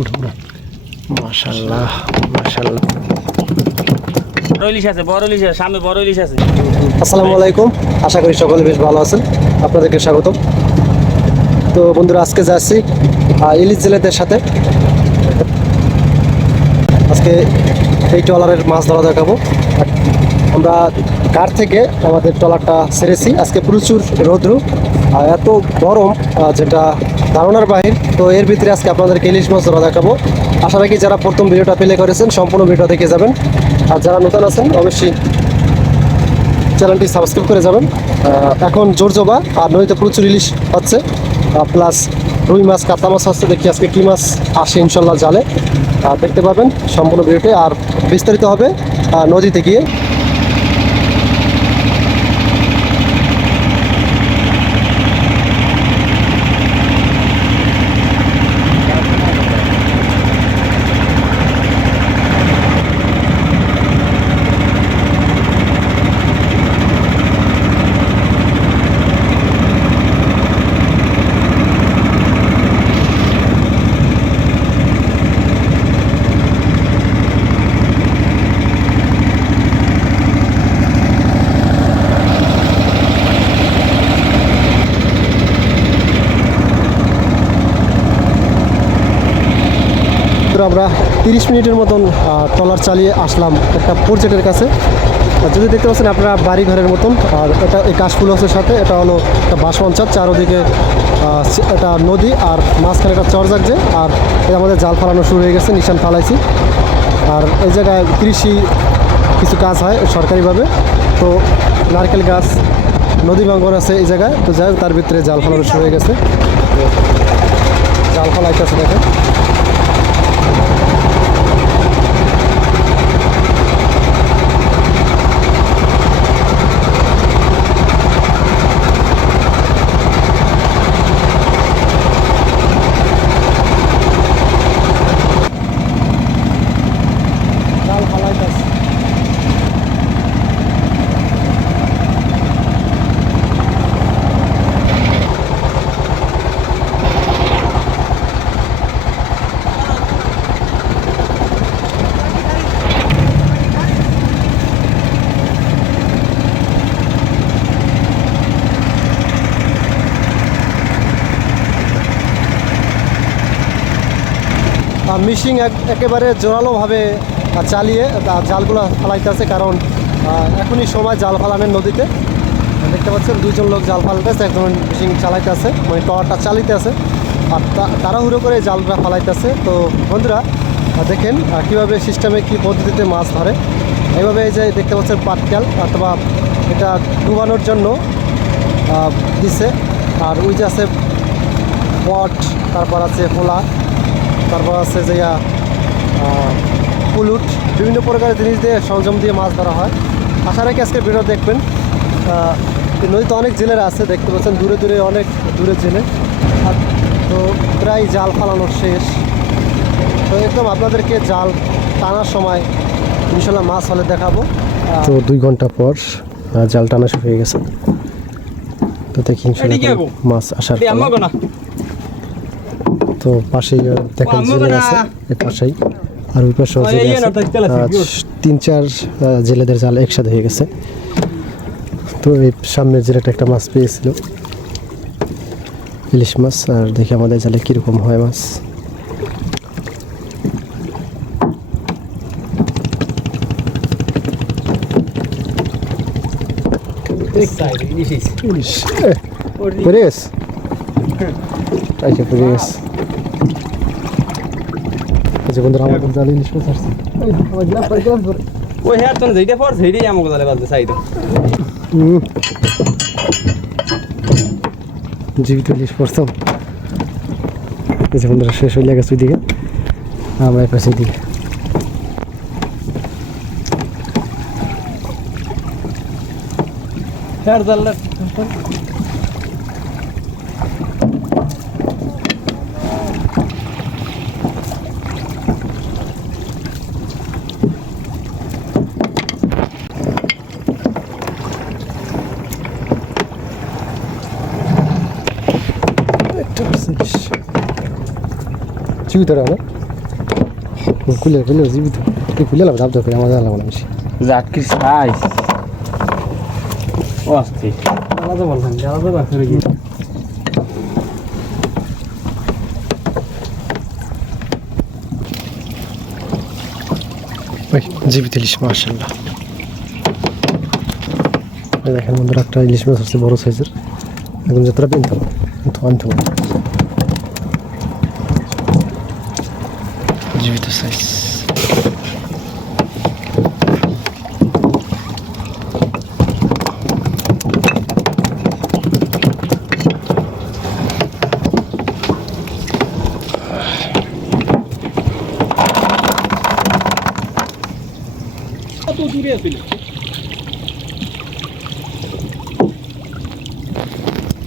উঠো উঠো। মাশাল্লাহ মাশাল্লাহ বড় ইলিশ আছে বড় ইলিশ আছে সামনে বড় ইলিশ আছে। আসসালামু আলাইকুম আশা করি সকলে বেশ ভালো আছেন। আপনাদেরকে স্বাগত তো বন্ধুরা আজকে যাচ্ছি ইলিশ জেলেদের সাথে। আজকে এই ট্রলারের মাছ ধরা দেখাবো। আমরা কার থেকে আমাদের ট্রলারটা ছেড়েছি আজকে প্রচুর রৌদ্র আর এত গরম যেটা ধারণার বাহির। তো এর ভিতরে আজকে আপনাদেরকে ইলিশ মাছ ধরা দেখাবো। আশা রাখি যারা প্রথম ভিডিওটা প্লে করেছেন, সম্পূর্ণ ভিডিও দেখে যাবেন। আর যারা নতুন আছেন, অবশ্যই চ্যানেলটি সাবস্ক্রাইব করে যাবেন। এখন জোর জবা আর নদীতে প্রচুর ইলিশ হচ্ছে। প্লাস রুই মাছ, কাতলা মাছ হচ্ছে দেখি আজকে কী মাছ আসে, ইনশাল্লাহ জালে। আর দেখতে পাবেন সম্পূর্ণ ভিডিওটি। আর বিস্তারিত হবে নদীতে গিয়ে। আমরা তিরিশ মিনিটের মতন ট্রলার চালিয়ে আসলাম একটা পোর্জেটের কাছে। যদি দেখতে পাচ্ছেন আপনারা বাড়ি ঘরের মতন, আর এটা এই কাশফুল হাউসের সাথে, এটা হলো একটা বাঁশ মঞ্চার চারোদিকে একটা নদী আর মাঝখানে একটা চর জাগছে আর এই আমাদের জাল ফালানো শুরু হয়ে গেছে, নিশান ফালাইছি। আর এই জায়গায় কৃষি কিছু কাজ হয় সরকারিভাবে, তো নারকেল গাছ, নদী বাঙ্গন আছে এই জায়গায়, তো যাই তার ভিতরে জাল ফালানো শুরু হয়ে গেছে। জাল ফালাইতেছে দেখেন জাল ফালাইতেছে মিশিং একেবারে জোরালোভাবে চালিয়ে জালগুলো ফালাইতেছে কারণ এখনই সময় জাল ফালানোর নদীতে। দেখতে পাচ্ছেন, দুইজন লোক জাল ফালাইতেছে, একজন মিশিং চালাইতেছে মানে টাওয়ারটা চালিতেছে। আর তাড়াহুড়ো করে জালটা ফালাইতেছে। তো বন্ধুরা দেখেন কীভাবে সিস্টেমে, কী পদ্ধতিতে মাছ ধরে। এইভাবে এই যে দেখতে পাচ্ছেন, পাটকাল অথবা এটা ডুবানোর জন্য দিছে। আর ওই যে আছে পট তারপর আছে পোলা তারপর আছে যে পুলুট বিভিন্ন প্রকারের জিনিস দিয়ে সরঞ্জাম দিয়ে মাছ ধরা হয়। আশা রাখি আজকে ভিডিও দেখবেন। নদীতে অনেক জেলেরা আছে দেখতে পাচ্ছেন দূরে দূরে অনেক দূরে জেলে। আর তো প্রায় জাল ফালানোর শেষ। তো একদম আপনাদেরকে জাল টানার সময় ইনশাল্লাহ মাছ হলে দেখাবো। তো দুই ঘণ্টা পর জাল টানা শুরু হয়ে গেছে। তো দেখি। মাছ আসার এটি আম্মা পালা। গোনা তো পাশেই দেখেন জেলে আছে পাশেই। আর ওই পাশেও জেলে আছে আহ, ফিরিয়স। তিন চার জেলেদের জাল একসাথে হয়ে গেছে। তো এই সামনের জেলেটা একটা মাছ পেয়েছিল। ইলিশ মাছ আর দেখি আমাদের জালে কীরকম হয় মাছ। গেছে? আচ্ছা পড়ে গেছে। আচ্ছা বন্ধুরা আমাদের জালে ইলিশ মাছ আসছে। ওই হ্যাঁ তো যেটা পর সেইটাই আমাকে তাহলে বাজে সাইড হুম। জীবিত ইলিশ পড়তাম বন্ধুরা শেষ হয়ে গেছে ওইদিকে। আমরা এই পাশে দিকে হ্যাঁ জানলে ইলিশ জীবিত না খুলে খুলে জীবিত খুলে লাভ দাব করে আমার জানা লাগবে না বেশি জাটকির সাইজ অস্থির আলাদা বলবেন আলাদা বাছরে গিয়ে জীবিত ইলিশ মার্শাল্লাহ দেখেন বন্ধুরা, একটা ইলিশ মাছ হচ্ছে বড় সাইজের। একদম যতটা পিনতাম কিন্তু আনতে পারব জীবিত সাইজ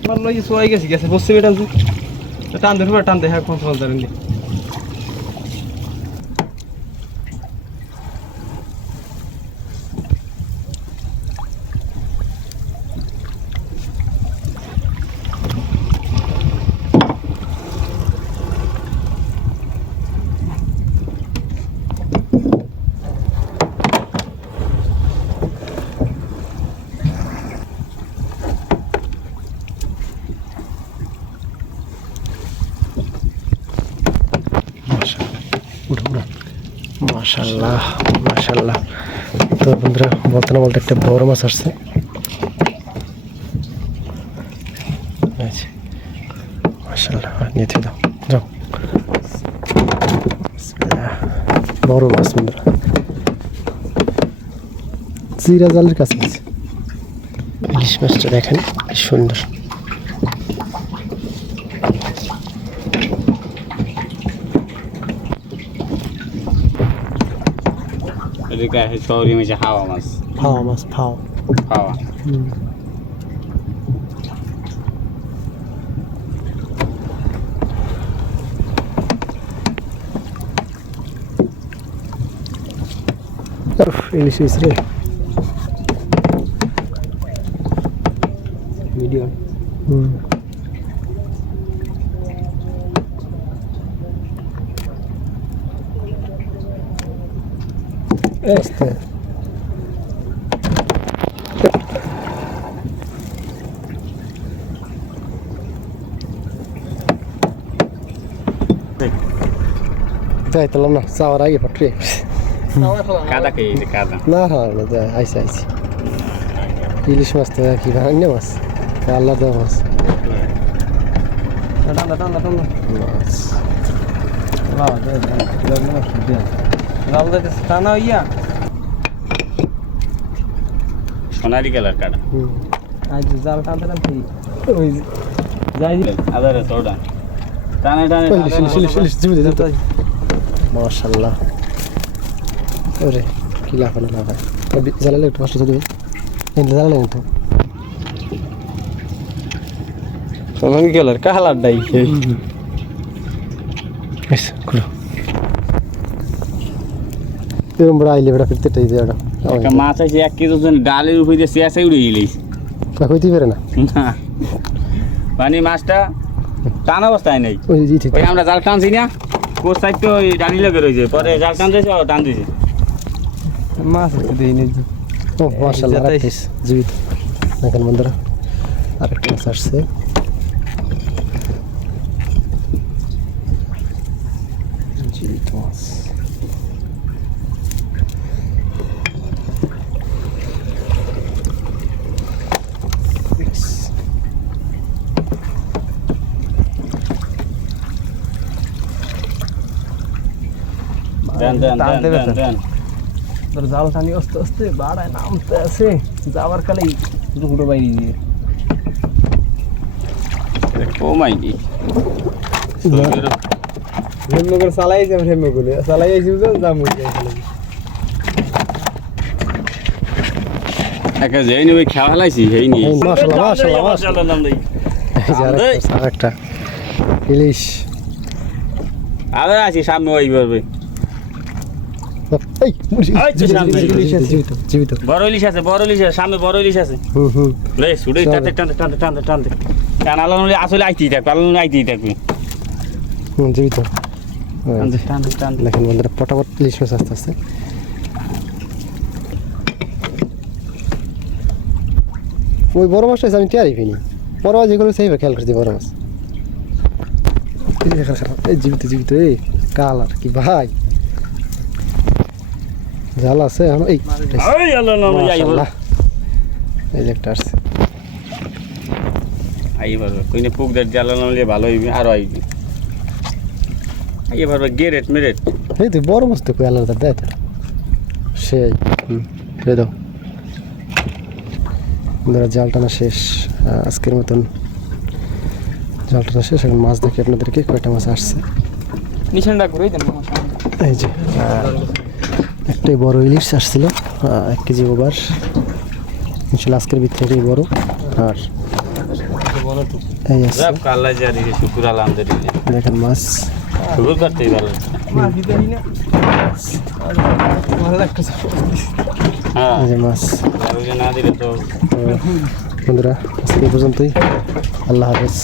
আমার লই সোয়াই গেছি গেছে বসছে বেটা টান ধরে টান দে হ্যাঁ কোন ফল ধরেন মাশাল্লাহ মাশাল্লাহ তো বন্ধুরা, বলতে না বলতে একটা বড় মাছ আসছে। যাও। বড় মাছ বন্ধুরা। জিরা জালের কাছে ইলিশ মাছটা দেখেন 그러니까 소리면 이제 하와마스. 하와마스 파워. 파워. 음. Of initially. যাইতাম না যাওয়ার আগে কাদা না না যাই আইসে আইসি ইলিশ মাছ তো কি ভাঙন্য মাছ আল্লাহ দেওয়া মাছ টান টান টান মাছ জাল দিতে টানা ইয়া সোনালি কালার কাটা আজ জাল টানতে টানতে ওই যাই আদারে সোডা টানে টানে মাশাল্লাহ ওরে কি লাফানো না ভাই জ্বালালে একটু কষ্ট দেবে জ্বালালে কিন্তু সোনালি কালার কালার ডাই বেশ খুলো এরকম বড় আইলে বেড়া ফিরতে টাই দিয়ে একটা মাছ আছে এক কেজি ওজন ডালের উপরে দিয়ে শেষে উড়ে গেলিস ওটা হইতেই পারে না। না। মানে মাছটা টান অবস্থায় নেই। ওই আমরা জাল টানছি না। কোর সাইড তো ওই ডালি লেগে রয়েছে। পরে জাল টানতেছে আর টান দিয়েছে মাছ একটু দিই নি ও মাশাআল্লাহ রাখিস জীবিত। দেখেন বন্ধুরা আরেকটা মাছ আসছে জীবিত মাছ দেন দেন দেন টানতে দেন দেন তোর জাল টানি আস্তে আস্তে বাড়ায় নামতে আছে। কালেই দুটো বাইরে দিয়ে তো যাম একা যাই নি ওই খেয়া ফেলাইছি সেই নিয়ে। মাশাআল্লাহ, মাশাআল্লাহ, মাশাআল্লাহ নাম দেই। এই যে আরেকটা আরেকটা। ইলিশ। আবার আছি সামনে ওই পারবে এই মুরগি, এই তো জীবিত, সামনে। জীবিত, জীবিত জীবিত বড় ইলিশ আছে বড় ইলিশ আছে সামনে বড় ইলিশ আছে। সুড়ে। টানতে টানতে টানতে টানতে টানতে। টানালো আসলে আইতেই থাকবে আলো আইতেই থাকবে। হুম জীবিত টান। দেখেন বন্ধুরা পটাপট ইলিশ মাছ আস্তে আস্তে। ওই বড় মাছটা আমি টিয়ারি ফিনি বড় মাছ যেগুলো সেইভাবে খেয়াল করছি বড় মাছ। এই জীবিত জীবিত এই কালার কি ভাই। জাল আছে এখন এই ওই আল্লাহ, আল্লাহ, আল্লাহ, এই একটা আসছে। আইবার কইনে পুক দেট জ্বালা নামলে ভালো হইবে আরও আইবি। এবার গেরেট মেরেট। এই তুই বড় মাছ তো কই আলাদা দেয় সেই হুম সে দাও। বন্ধুরা জাল টানা শেষ আজকের মতন। জাল টানা শেষ এখন মাছ দেখি আপনাদেরকে কয়টা মাছ আসছে। নিশানটা করেই দেন এই যে। একটাই বড় ইলিশ আসছিল এক কেজি ওভার। ইনশাল্লাহ আজকের ভিতরে এটাই বড়। আর দেখেন মাছ। হ্যাঁ। মাছ। বন্ধুরা আজকে পর্যন্তই। আল্লাহ হাফেজ।